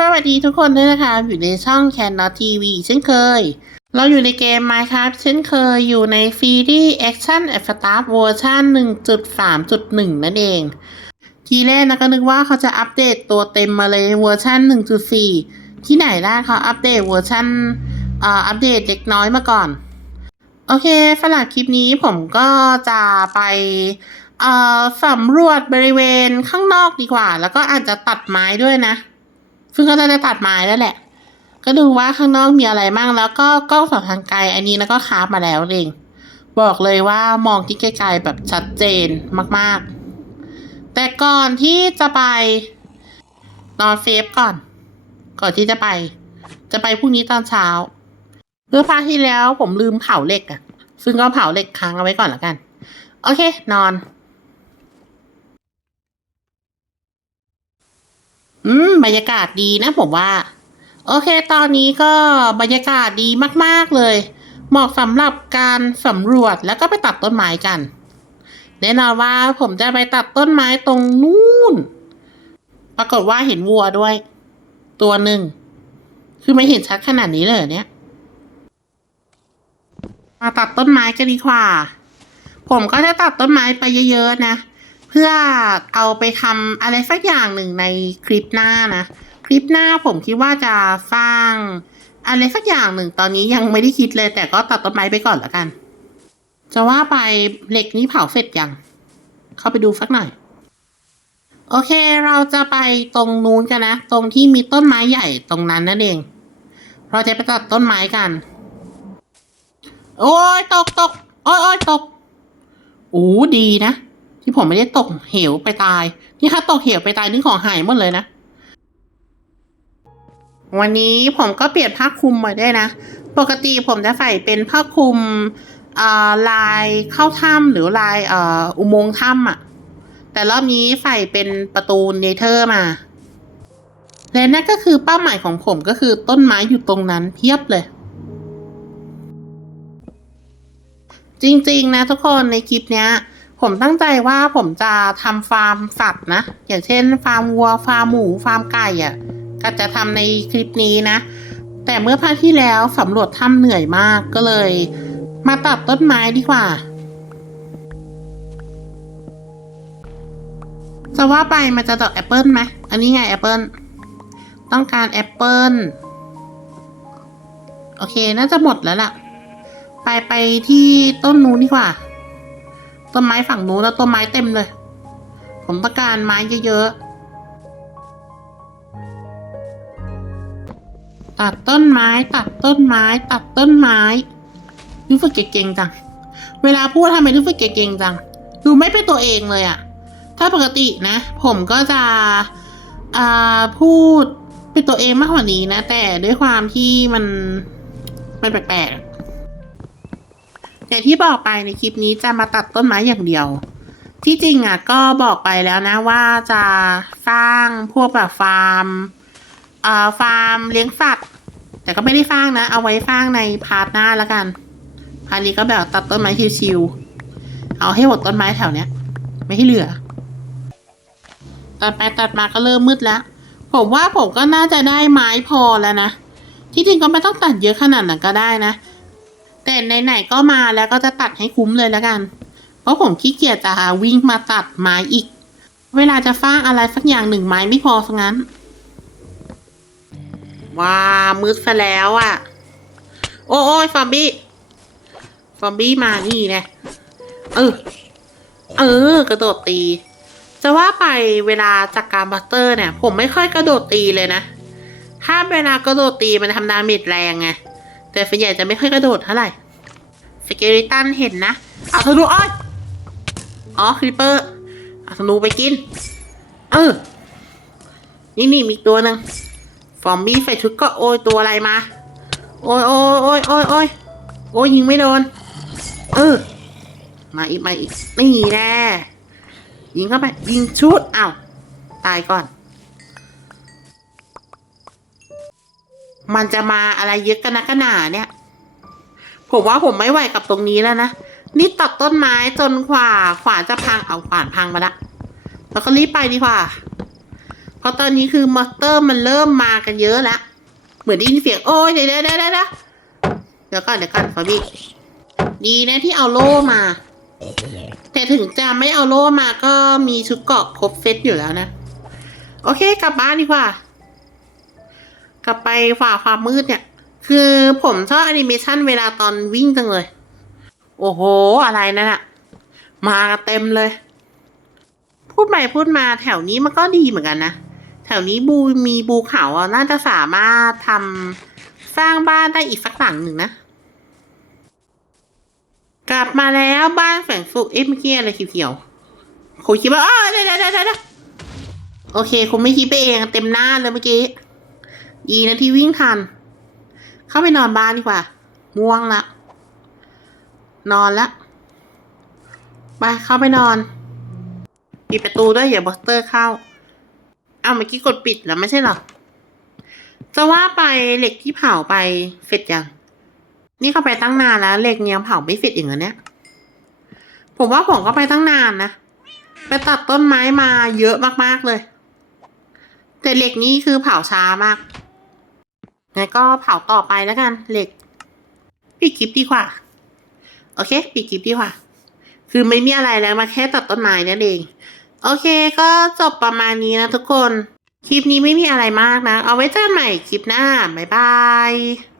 สวัสดีทุกคนด้วยนะคะ อยู่ในช่อง Can Not TV เช่นเคย เราอยู่ในเกม Minecraft เช่นเคยอยู่ในซีรีส์ Action a f t a r เวอร์ชัน1.3.1 นั่นเอง ทีแรกนะก็นึกว่าเขาจะอัปเดตตัวเต็มมาเลยเวอร์ชัน1.4 ที่ไหนได้เขาอัปเดตเวอร์ชันอัปเดตเล็กน้อยมาก่อน โอเคสำหรับคลิปนี้ผมก็จะไปสำรวจบริเวณข้างนอกดีกว่า แล้วก็อาจจะตัดไม้ด้วยนะ ซึ่งก็จะได้ตัดไม้แล้วแหละ ก็ดูว่าข้างนอกมีอะไรบ้างแล้วก็กล้องส่องทางไกลอันนี้แล้วก็ครามาแล้วเอง บอกเลยว่ามองที่ไกลๆแบบชัดเจนมากๆ แต่ก่อนที่จะไปนอนเซฟก่อน ก่อนที่จะไป จะไปพรุ่งนี้ตอนเช้าเมื่อพาทที่แล้วผมลืมเผาเหล็กอะซึ่งก็เผาเหล็กค้างเอาไว้ก่อนแล้วกัน โอเค นอน อืม บรรยากาศดีนะผมว่า โอเค ตอนนี้ก็บรรยากาศดีมากๆเลย เหมาะสำหรับการสำรวจแล้วก็ไปตัดต้นไม้กัน แน่นอนว่าผมจะไปตัดต้นไม้ตรงนู้นปรากฏว่าเห็นวัวด้วย ตัวหนึ่ง คือไม่เห็นชัดขนาดนี้เลยเนี่ย มาตัดต้นไม้กันดีกว่า ผมก็จะตัดต้นไม้ไปเยอะๆนะ พื่อเอาไปทำอะไรสักอย่างหนึ่งในคลิปหน้านะ คลิปหน้าผมคิดว่าจะสร้าง อะไรสักอย่างหนึ่งตอนนี้ยังไม่ได้คิดเลย แต่ก็ตัดต้นไม้ไปก่อนแล้วกัน จะว่าไปเหล็กนี้เผาเสร็จยัง เข้าไปดูสักหน่อย โอเคเราจะไปตรงนู้นกันนะ ตรงที่มีต้นไม้ใหญ่ตรงนั้นนั่นเอง เราจะไปตัดต้นไม้กัน โอ้ยตกตกโอ้ยโอ้ยตกโอ้ดีนะ ที่ผมไม่ได้ตกเหวไปตาย นี่ถ้าตกเหวไปตายนี่ของหายหมดเลยนะ วันนี้ผมก็เปลี่ยนผ้าคลุมมาด้วยนะ ปกติผมจะใส่เป็นผ้าคลุมลายเข้าถ้ำหรือลายอ,อุโมงค์ถ้ำอะ แต่รอบนี้ใส่เป็นประตูเนเธอร์มา และนั่นก็คือเป้าหมายของผมก็คือต้นไม้อยู่ตรงนั้นเทียบเลยจริง ๆ นะทุกคนในคลิปเนี้ย ผมตั้งใจว่าผมจะทำฟาร์มสัตว์นะ อย่างเช่น ฟาร์มวัว ฟาร์มหมู ฟาร์มไก่อะ่ะ ก็จะทำในคลิปนี้นะ แต่เมื่อพาร์ทที่แล้วสำรวจถ้ำเหนื่อยมากก็เลย มาตัดต้นไม้ดีกว่าจะว่าไปมันจะดอกแอปเปิลไหม อันนี้ไงแอปเปิลต้องการแอปเปิลโอเค น่าจะหมดแล้วล่ะ ไปไปที่ต้นนู้นดีกว่า ต้นไม้ฝั่งนู้นแล้วต้นไม้เต็มเลย ผมต้องการไม้เยอะๆ ตัดต้นไม้ ตัดต้นไม้ ตัดต้นไม้รู้สึกเก่งจัง เวลาพูดทำไมรู้สึกเก่งจัง ดูไม่เป็นตัวเองเลยอะถ้าปกตินะ ผมก็จะอ่าพูดเป็นตัวเองมากกว่านี้นะ แต่ด้วยความที่มันมันแปลกๆ อย่างที่บอกไปในคลิปนี้จะมาตัดต้นไม้อย่างเดียว ที่จริงอะก็บอกไปแล้วนะว่าจะสร้างพวกแบบฟาร์มเอ่อฟาร์มเลี้ยงสัตว์แต่ก็ไม่ได้สร้างนะ เอาไว้สร้างในพาร์ทหน้าแล้วกันพาร์ทนี้ก็แบบตัดต้นไม้ชิวๆเอาให้หมดต้นไม้แถวเนี้ย ไม่ให้เหลือตัดไปตัดมาก็เริ่มมืดแล้วผมว่าผมก็น่าจะได้ไม้พอแล้วนะที่จริงก็ไม่ต้องตัดเยอะขนาดนั้นก็ได้นะ แต่ไหนๆก็มาแล้วก็จะตัดให้คุ้มเลยแล้วกัน เพราะผมขี้เกียจจะหาวิ่งมาตัดไม้อีก เวลาจะสร้าอะไรสักอย่างหนึ่งไม้ไม่พอซะงั้น ว้ามืดซะแล้วอะ่ะ โอ้ยฟอมบี้ ฟอมบี้มานี่นะเออ เออ กระโดดตี จะว่าไปเวลาจากการบัตเตอร์เนี่ย ผมไม่ค่อยกระโดดตีเลยนะ ถ้าเวลากระโดดตีมันทำดาเมจแรงไง แต่ส่วนใหญ่จะไม่ค่อยกระโดดเท่าไหร่สเกลิตันเห็นนะ เอาธนูอ้อยอ๋อคริปเปอร์ เอาธนูไปกิน เออ นี่นี่มีตัวหนึ่งฟอมบี้ใส่ชุดก็โอยตัวอะไรมา โอ้ยโอ้ยโอ้ยโอ้ยโอ้ยโอยยิงไม่โดน เออ มาอีกมาอีก ไม่มีแน่ยิงเข้าไป ยิงชุดอ้าวตายก่อน มันจะมาอะไรเยอะกันนะกันหนาเนี่ย ผมว่าผมไม่ไหวกับตรงนี้แล้วนะ นี่ตัดต้นไม้จนขวาขวาจะพังเอาขวานพังมาละแล้วก็รีบไปดีกว่าราะตอนนี้คือมอเตอร์มันเริ่มมากันเยอะแล้ว เหมือนได้ยินเสียงโอ้ยเดี๋ยวเดี๋ยวเดี๋ยวเดี๋ยวเดี๋ยวก่อนเดี๋ยวก่อนฟาบิดีนะที่เอาโล่มา แต่ถึงจะไม่เอาโล่มาก็มีชุดเกราะครบเซตอยู่แล้วนะ โอเค กลับบ้านดีกว่า กลับไปฝ่าความมืดเนี่ย คือผมชอบแอนิเมชันเวลาตอนวิ่งจังเลย โอ้โห อะไรนั่นอะมากันเต็มเลย พูดไปพูดมาแถวนี้มันก็ดีเหมือนกันนะ แถวนี้บูมีบูเขาอะน่าจะสามารถทำสร้างบ้านได้อีกสักหลังหนึ่งนะ กลับมาแล้วบ้านแฝงสุกเอ๊ะเมื่อกี้อะไรเขียวๆคงคิดว่าอ๋อเดี๋ยวเดี๋ยวเดี๋ยวเดี๋ยวโอเคคงไม่คิดไปเองเต็มหน้าเลยเมื่อกี้ ดีนะที่วิ่งทัน เข้าไปนอนบ้านดีกว่าง่วงละ นอนละไปเข้าไปนอน ปิดประตูด้วยอย่าบอสเตอร์เข้า เอาเมื่อกี้กดปิดแล้วไม่ใช่หรอ จะว่าไปเหล็กที่เผาไปเสร็จยัง นี่เข้าไปตั้งนานแล้วเหล็กยังเผาไม่เสร็จอย่างนั้นเนี่ยผมว่าผมก็ไปตั้งนานนะ ไปตัดต้นไม้มาเยอะมากๆเลย แต่เหล็กนี้คือเผาช้ามาก งั้นก็เผาต่อไปแล้วกัน เหล็กปิดคลิปดีกว่า โอเค ปิดคลิปดีกว่า คือไม่มีอะไรแล้วมาแค่ตัดต้นไม้นั่นเอง โอเค ก็จบประมาณนี้นะทุกคน คลิปนี้ไม่มีอะไรมากนะ เอาไว้เจอกันใหม่คลิปหน้า บ๊ายบาย